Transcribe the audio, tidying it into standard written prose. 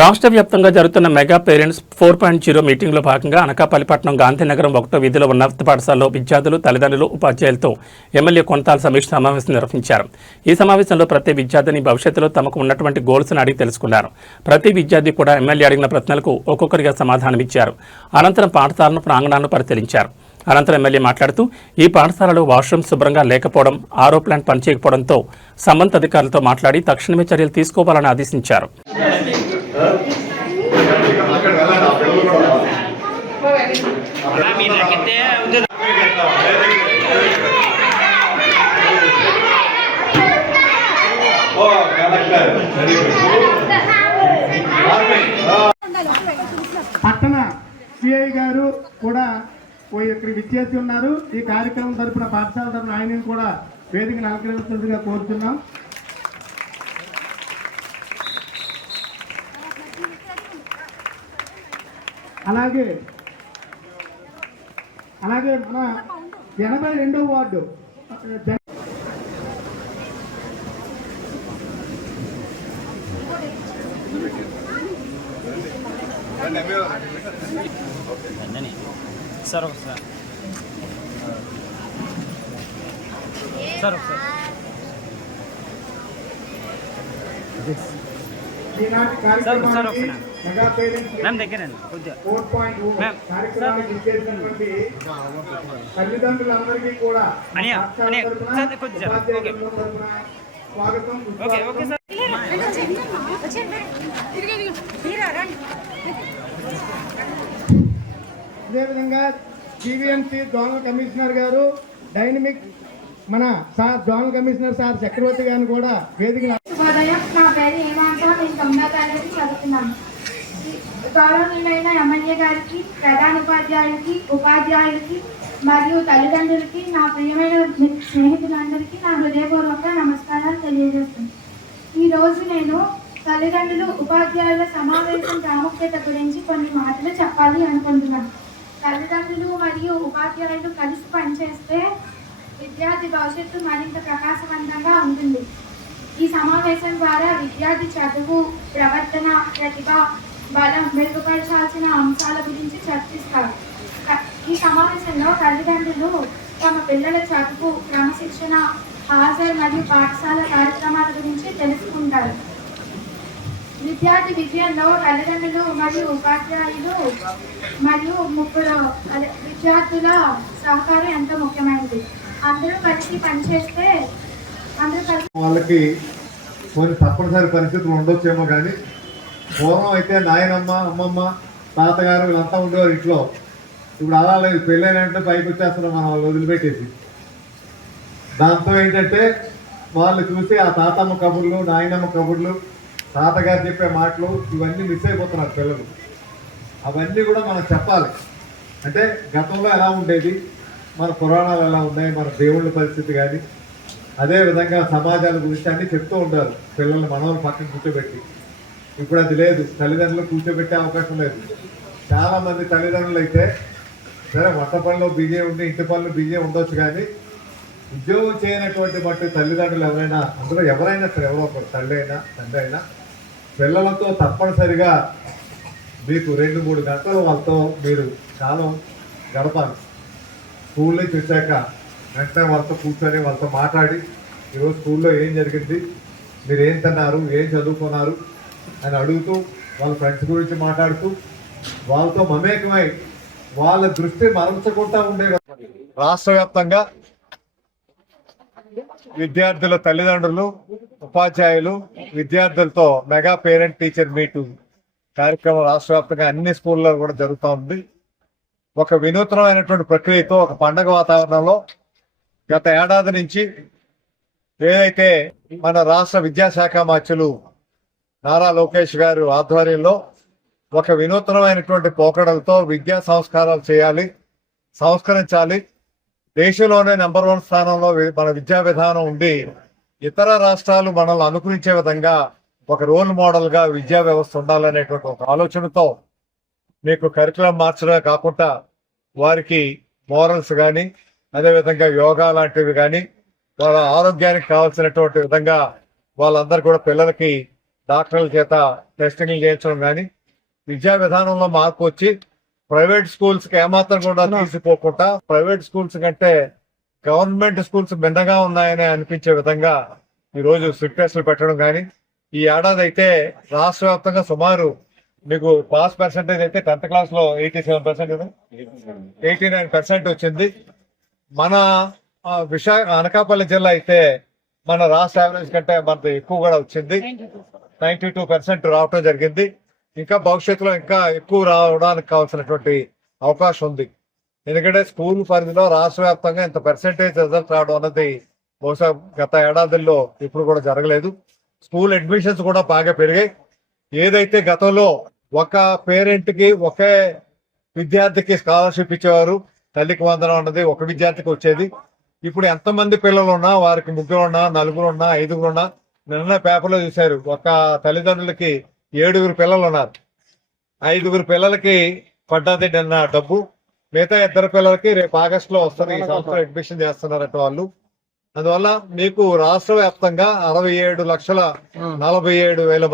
రాష్ట్ర వ్యాప్తంగా జరుగుతున్న మెగా పేరెంట్స్ 4.0 మీటింగ్లో భాగంగా అనకాపల్లిపట్నం గాంధీనగరం 1వ వీధిలో ఉన్నత పాఠశాలలో విద్యార్థులు, తల్లిదండ్రులు, ఉపాధ్యాయులతో ఎమ్మెల్యే కొనతాల సమీక్ష సమావేశం నిర్వహించారు. ఈ సమావేశంలో ప్రతి విద్యార్థిని భవిష్యత్తులో తమకు ఉన్నటువంటి గోల్స్ను అడిగి తెలుసుకున్నారు. ప్రతి విద్యార్థి కూడా ఎమ్మెల్యే అడిగిన ప్రశ్నలకు ఒక్కొక్కరిగా సమాధానమిచ్చారు. అనంతరం పాఠశాలను ప్రాంగణాలను పరిశీలించారు. అనంతరం ఎమ్మెల్యే మాట్లాడుతూ ఈ పాఠశాలలో వాష్రూమ్ శుభ్రంగా లేకపోవడం, ఆరో ప్లాంట్ పనిచేయకపోవడంతో సంబంధిత అధికారులతో మాట్లాడి తక్షణమే చర్యలు తీసుకోవాలని ఆదేశించారు. పట్టణ సిఐ గారు కూడా ఇక్కడ విచ్చేసి ఉన్నారు. ఈ కార్యక్రమం తరపున పాఠశాల తరపున ఆయనను కూడా వేదికను అలంకరించాల్సిందిగా కోరుతున్నాం. అలాగే మన 82వ వార్డు ఈనాటి కార్యక్రమానికి మెగా పేరెంట్స్ 4.0 కార్యక్రమానికి ఇచ్చేసినటువంటి తల్లిదండ్రులందరికీ కూడా స్వాగతం. అదేవిధంగా జీవీఎంసీ జోనల్ కమిషనర్ గారు, డైనమిక్ మన జోనల్ కమిషనర్ సార్ చక్రవర్తి గారిని కూడా వేదిక. నా పేరు ఏమంటా, నేను 9వ తరగతి చదువుతున్నాను. గౌరవనీయులైన ఎమ్మెల్యే గారికి, ప్రధాన ఉపాధ్యాయులకి, ఉపాధ్యాయులకి మరియు తల్లిదండ్రులకి, నా ప్రియమైన స్నేహితులందరికీ నా హృదయపూర్వక నమస్కారాలు తెలియజేస్తున్నాను. ఈరోజు నేను తల్లిదండ్రులు, ఉపాధ్యాయుల సమావేశం ప్రాముఖ్యత గురించి కొన్ని మాటలు చెప్పాలి అనుకుంటున్నాను. తల్లిదండ్రులు మరియు ఉపాధ్యాయులు కలిసి పనిచేస్తే విద్యార్థి భవిష్యత్తు మరింత ప్రకాశవంతంగా ఉంటుంది. ఈ సమావేశం ద్వారా విద్యార్థి చదువు, ప్రవర్తన, ప్రతిభ, బలం మెరుగుపరచాల్సిన అంశాల గురించి చర్చిస్తారు. ఈ సమావేశంలో తల్లిదండ్రులు తమ పిల్లల చదువు, క్రమశిక్షణ, హాజరు మరియు పాఠశాల కార్యక్రమాల గురించి తెలుసుకుంటారు. విద్యార్థి విజయంలో తల్లిదండ్రులు మరియు ఉపాధ్యాయులు మరియు ముగ్గురు విద్యార్థుల సహకారం ఎంతో ముఖ్యమైనది. అందరూ కలిసి పనిచేస్తే వాళ్ళకి కొన్ని తప్పనిసరి పరిస్థితులు ఉండొచ్చేమో, కానీ పూర్వం అయితే నాయనమ్మ, అమ్మమ్మ, తాతగారు వీళ్ళంతా ఉండేవారు ఇంట్లో. ఇప్పుడు అలా లేదు. పెళ్ళైనంటే పైకి వచ్చేస్తున్నారు మనం వాళ్ళు వదిలిపెట్టేసి. దాంతో ఏంటంటే వాళ్ళు చూసి ఆ తాతమ్మ కబుర్లు, నాయనమ్మ కబుర్లు, తాతగారు చెప్పే మాటలు ఇవన్నీ మిస్ అయిపోతున్నారు పిల్లలు. అవన్నీ కూడా మనం చెప్పాలి. అంటే గతంలో ఎలా ఉండేది, మన పురాణాలు ఎలా ఉన్నాయి, మన దేవుళ్ళ పరిస్థితి కానీ, అదేవిధంగా సమాజాల గురించి అన్నీ చెప్తూ ఉంటారు పిల్లల్ని మనల్ని పక్కన కూర్చోబెట్టి. ఇప్పుడు అది లేదు. తల్లిదండ్రులు కూర్చోబెట్టే అవకాశం లేదు. చాలామంది తల్లిదండ్రులు అయితే సరే వంట పనిలో బిజీ ఉండి, ఇంటి పనులు బిజీ ఉండొచ్చు, కానీ ఉద్యోగం చేయనటువంటి మట్టి తల్లిదండ్రులు ఎవరైనా, అందులో ఎవరైనా సరే, ఎవరో ఒకరు తల్లి అయినా తండ్రి అయినా పిల్లలతో తప్పనిసరిగా మీకు 2-3 గంటలు వాళ్ళతో మీరు కాలం గడపాలి. స్కూల్ నుంచి వచ్చాక వెంటనే వాళ్ళతో కూర్చొని వాళ్ళతో మాట్లాడి ఈరోజు స్కూల్లో ఏం జరిగింది, మీరు ఏం తిన్నారు, ఏం చదువుకున్నారు అని అడుగుతూ, వాళ్ళ ఫ్రెండ్స్ గురించి మాట్లాడుతూ వాళ్ళతో మమేకమై వాళ్ళ దృష్టి మరల్చకుండా ఉండే. రాష్ట్ర వ్యాప్తంగా విద్యార్థుల తల్లిదండ్రులు, ఉపాధ్యాయులు, విద్యార్థులతో మెగా పేరెంట్ టీచర్ మీటు కార్యక్రమం రాష్ట్ర వ్యాప్తంగా అన్ని స్కూల్లో కూడా జరుగుతూ ఉంది. ఒక వినూత్నమైనటువంటి ప్రక్రియతో, ఒక పండగ వాతావరణంలో గత ఏడాది నుంచి ఏదైతే మన రాష్ట్ర విద్యాశాఖ మంత్రులు నారా లోకేష్ గారు ఆధ్వర్యంలో ఒక వినూత్నమైనటువంటి పోకడలతో విద్యా సంస్కారాలు చేయాలి, సంస్కరించాలి, దేశంలోనే నెంబర్ 1 స్థానంలో మన విద్యా విధానం ఉండి ఇతర రాష్ట్రాలు మనల్ని అనుకరించే విధంగా ఒక రోల్ మోడల్గా విద్యా వ్యవస్థ ఉండాలనేటువంటి ఒక ఆలోచనతో మీకు కరికులం మార్చడమే కాకుండా వారికి మోరల్స్ కానీ, అదేవిధంగా యోగా లాంటివి కానీ, వాళ్ళ ఆరోగ్యానికి కావాల్సినటువంటి విధంగా వాళ్ళందరూ కూడా పిల్లలకి డాక్టర్ల చేత టెస్టింగ్లు చేయించడం కానీ విద్యా విధానంలో మార్పు వచ్చి ప్రైవేట్ స్కూల్స్ కి ఏమాత్రం కూడా తీసిపోకుండా ప్రైవేట్ స్కూల్స్ కంటే గవర్నమెంట్ స్కూల్స్ భిన్నగా ఉన్నాయని అనిపించే విధంగా ఈ రోజు స్ట్రిక్ట్ టెస్టులు పెట్టడం కానీ ఈ ఏడాది అయితే రాష్ట్ర వ్యాప్తంగా సుమారు మీకు పాస్ పర్సెంటేజ్ అయితే 10th క్లాస్ లో 87%, 89% వచ్చింది. మన అనకాపల్లి జిల్లా అయితే మన రాష్ట్ర యావరేజ్ కంటే మనది ఎక్కువ కూడా వచ్చింది. 92% రావటం జరిగింది. ఇంకా భవిష్యత్తులో ఇంకా ఎక్కువ రావడానికి కావాల్సినటువంటి అవకాశం ఉంది. ఎందుకంటే స్కూల్ పరిధిలో రాష్ట్ర వ్యాప్తంగా ఇంత పర్సెంటేజ్ రిజల్ట్ రావడం అన్నది బహుశా గత ఏడాదిలో ఇప్పుడు కూడా జరగలేదు. స్కూల్ అడ్మిషన్స్ కూడా బాగా పెరిగాయి. ఏదైతే గతంలో ఒక పేరెంట్ కి ఒకే విద్యార్థికి స్కాలర్షిప్ ఇచ్చేవారు, తల్లికి వందనం అన్నది ఒక విద్యార్థికి వచ్చేది. ఇప్పుడు ఎంతమంది పిల్లలు ఉన్నా వారికి 3 ఉన్నా 4 ఉన్నా 5 ఉన్నా, నిన్న పేపర్లో చూశారు ఒక తల్లిదండ్రులకి 7 పిల్లలు ఉన్నారు. 5 పిల్లలకి పడ్డది నిన్న డబ్బు. మిగతా 2 పిల్లలకి రేపు ఆగస్టులో వస్తుంది. ఈ సంవత్సరం అడ్మిషన్ చేస్తున్నారట వాళ్ళు. అందువల్ల మీకు రాష్ట్ర వ్యాప్తంగా 67,47,000